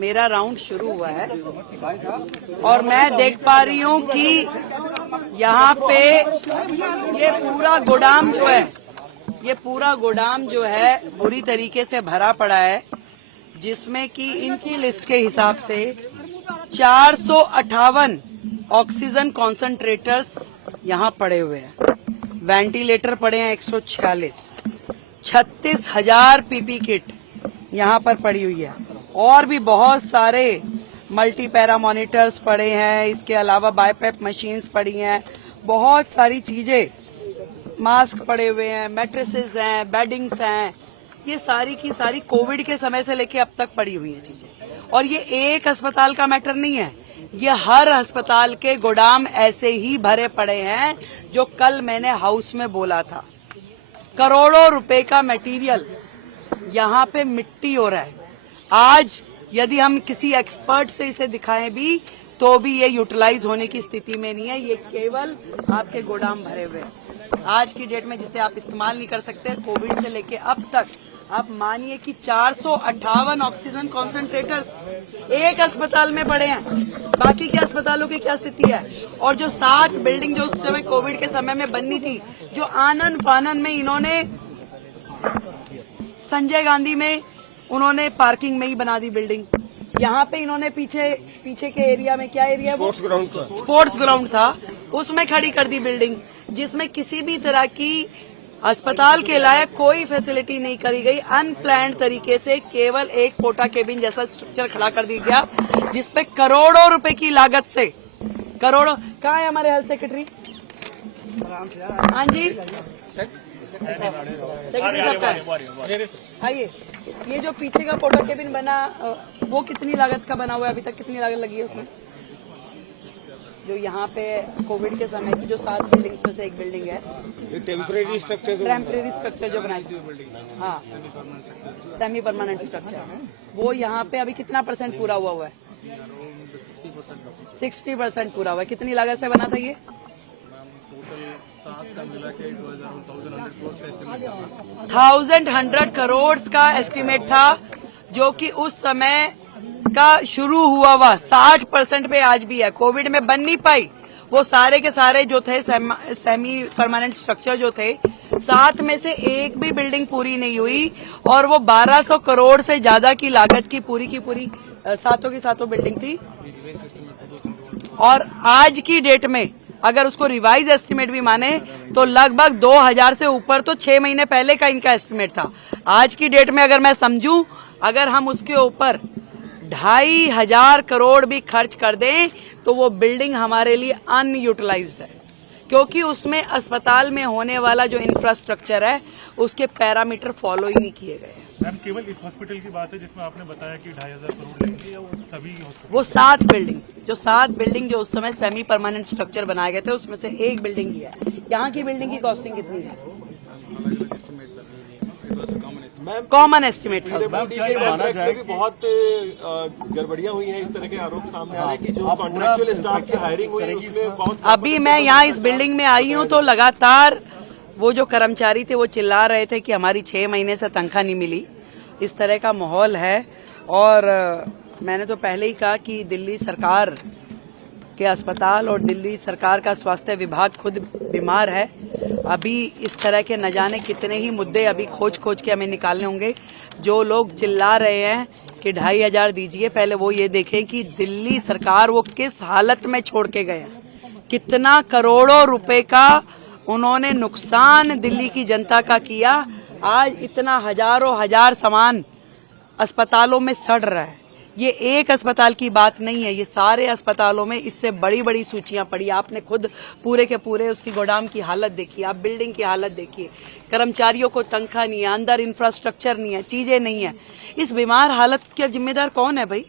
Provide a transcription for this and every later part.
मेरा राउंड शुरू हुआ है और मैं देख पा रही हूँ कि यहाँ पे ये पूरा गोदाम जो है बुरी तरीके से भरा पड़ा है, जिसमें कि इनकी लिस्ट के हिसाब से 458 ऑक्सीजन कॉन्सेंट्रेटर्स यहाँ पड़े हुए हैं, वेंटिलेटर पड़े हैं 146, 36,000 पीपी किट यहाँ पर पड़ी हुई है और भी बहुत सारे मल्टी पैरा मॉनिटर्स पड़े हैं। इसके अलावा बाईपैप मशीन्स पड़ी हैं, बहुत सारी चीजें, मास्क पड़े हुए हैं, मैट्रेसेस हैं, बेडिंग्स हैं, ये सारी की सारी कोविड के समय से लेके अब तक पड़ी हुई हैं चीजें। और ये एक अस्पताल का मैटर नहीं है, ये हर अस्पताल के गोदाम ऐसे ही भरे पड़े हैं। जो कल मैंने हाउस में बोला था, करोड़ों रुपए का मटेरियल यहाँ पे मिट्टी हो रहा है। आज यदि हम किसी एक्सपर्ट से इसे दिखाएं भी तो भी ये यूटिलाइज होने की स्थिति में नहीं है। ये केवल आपके गोदाम भरे हुए हैं आज की डेट में, जिसे आप इस्तेमाल नहीं कर सकते। कोविड से लेके अब तक आप मानिए कि 458 ऑक्सीजन कॉन्सेंट्रेटर्स एक अस्पताल में पड़े हैं। बाकी के अस्पतालों की क्या स्थिति है? और जो 7 बिल्डिंग जो उस समय कोविड के समय में बननी थी, जो आनन फानन में इन्होंने संजय गांधी में उन्होंने पार्किंग में ही बना दी बिल्डिंग। यहाँ पे इन्होंने पीछे के एरिया में, क्या एरिया वो स्पोर्ट्स ग्राउंड था, उसमें खड़ी कर दी बिल्डिंग, जिसमें किसी भी तरह की अस्पताल के लायक कोई फैसिलिटी नहीं करी गई। अनप्लान्ड तरीके से केवल एक पोटा केबिन जैसा स्ट्रक्चर खड़ा कर दिया गया, जिसपे करोड़ों रुपए की लागत से करोड़ों। कहाँ है हमारे हेल्थ सेक्रेटरी? हाँ जी, आइए। ये जो पीछे का पोटा केबिन बना, वो कितनी लागत का बना हुआ है? अभी तक कितनी लागत लगी है उसमें? जो यहाँ पे कोविड के समय की जो 7 बिल्डिंग्स में से एक बिल्डिंग है, टेम्परेरी स्ट्रक्चर जो बनाई, हाँ, सेमी परमानेंट स्ट्रक्चर, वो यहाँ पे अभी कितना % पूरा हुआ है? 60% पूरा हुआ है। कितनी लागत से बना था ये? 1,100 करोड़ का एस्टिमेट था, जो कि उस समय का शुरू हुआ 60% पे आज भी है। कोविड में बन नहीं पाई। वो सारे के सारे जो थे सेमी परमानेंट स्ट्रक्चर जो थे, 7 में से एक भी बिल्डिंग पूरी नहीं हुई और वो 1200 करोड़ से ज्यादा की लागत की पूरी सातों की सातों बिल्डिंग थी। और आज की डेट में अगर उसको रिवाइज एस्टिमेट भी माने तो लगभग 2000 से ऊपर तो 6 महीने पहले का इनका एस्टिमेट था। आज की डेट में अगर मैं समझूं, अगर हम उसके ऊपर 2,500 करोड़ भी खर्च कर दें तो वो बिल्डिंग हमारे लिए अनयूटिलाइज्ड है, क्योंकि उसमें अस्पताल में होने वाला जो इंफ्रास्ट्रक्चर है उसके पैरामीटर फॉलो ही नहीं किए गए। मैम, केवल इस हॉस्पिटल की बात है जिसमें आपने बताया कि 2,500 करोड़ लेंगे, या वो सभी हॉस्पिटल? वो 7 बिल्डिंग जो उस समय सेमी परमानेंट स्ट्रक्चर बनाए गए थे, उसमें से एक बिल्डिंग ही है। यहाँ की बिल्डिंग की कॉस्टिंग कितनी है? कॉमन एस्टिमेट था। बहुत गड़बड़ियां हुई हैं, इस तरह के आरोप सामने आ रहे हैं कि जो कॉन्ट्रैक्चुअल स्टाफ की हायरिंग हुई है उसमें बहुत। अभी मैं यहाँ इस बिल्डिंग में आई हूँ तो लगातार वो जो कर्मचारी थे वो चिल्ला रहे थे कि हमारी 6 महीने से तनख्वाह नहीं मिली। इस तरह का माहौल है। और मैंने तो पहले ही कहा कि दिल्ली सरकार के अस्पताल और दिल्ली सरकार का स्वास्थ्य विभाग खुद बीमार है। अभी इस तरह के न जाने कितने ही मुद्दे अभी खोज के हमें निकालने होंगे। जो लोग चिल्ला रहे हैं कि 2,500 दीजिए, पहले वो ये देखें कि दिल्ली सरकार वो किस हालत में छोड़ के गए हैं। कितना करोड़ों रुपए का उन्होंने नुकसान दिल्ली की जनता का किया। आज इतना हजार सामान अस्पतालों में सड़ रहा है। ये एक अस्पताल की बात नहीं है, ये सारे अस्पतालों में इससे बड़ी बड़ी सूचियां पड़ी। आपने खुद पूरे के पूरे उसकी गोदाम की हालत देखी, आप बिल्डिंग की हालत देखिए। कर्मचारियों को तनख्वाह नहीं है, अंदर इंफ्रास्ट्रक्चर नहीं है, चीजें नहीं है। इस बीमार हालत का जिम्मेदार कौन है भाई?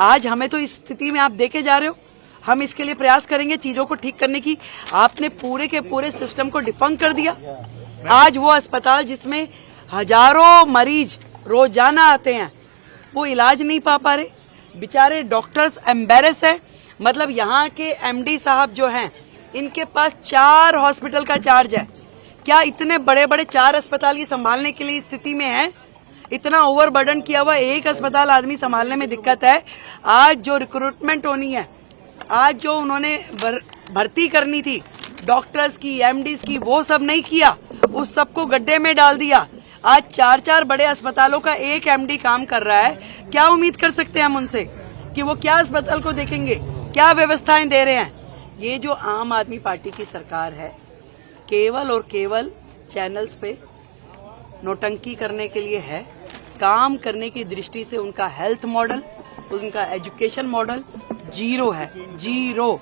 आज हमें तो इस स्थिति में आप देखे जा रहे हो। हम इसके लिए प्रयास करेंगे चीजों को ठीक करने की। आपने पूरे के पूरे सिस्टम को डिफंक कर दिया। आज वो अस्पताल जिसमें हजारों मरीज रोजाना आते हैं, वो इलाज नहीं पा रहे। बेचारे डॉक्टर्स एम्बेरस है। मतलब यहाँ के एमडी साहब जो हैं, इनके पास 4 हॉस्पिटल का चार्ज है। क्या इतने बड़े बड़े 4 अस्पताल ये संभालने के लिए स्थिति में है? इतना ओवरबर्डन किया हुआ, एक अस्पताल आदमी संभालने में दिक्कत है। आज जो रिक्रूटमेंट होनी है, आज जो उन्होंने भर्ती करनी थी डॉक्टर्स की, एमडीज की, वो सब नहीं किया, उस सबको गड्ढे में डाल दिया। आज 4-4 बड़े अस्पतालों का एक एमडी काम कर रहा है। क्या उम्मीद कर सकते हैं हम उनसे कि वो क्या अस्पताल को देखेंगे, क्या व्यवस्थाएं दे रहे हैं? ये जो आम आदमी पार्टी की सरकार है, केवल और केवल चैनल्स पे नोटंकी करने के लिए है। काम करने की दृष्टि से उनका हेल्थ मॉडल, उनका एजुकेशन मॉडल जीरो है, जीरो।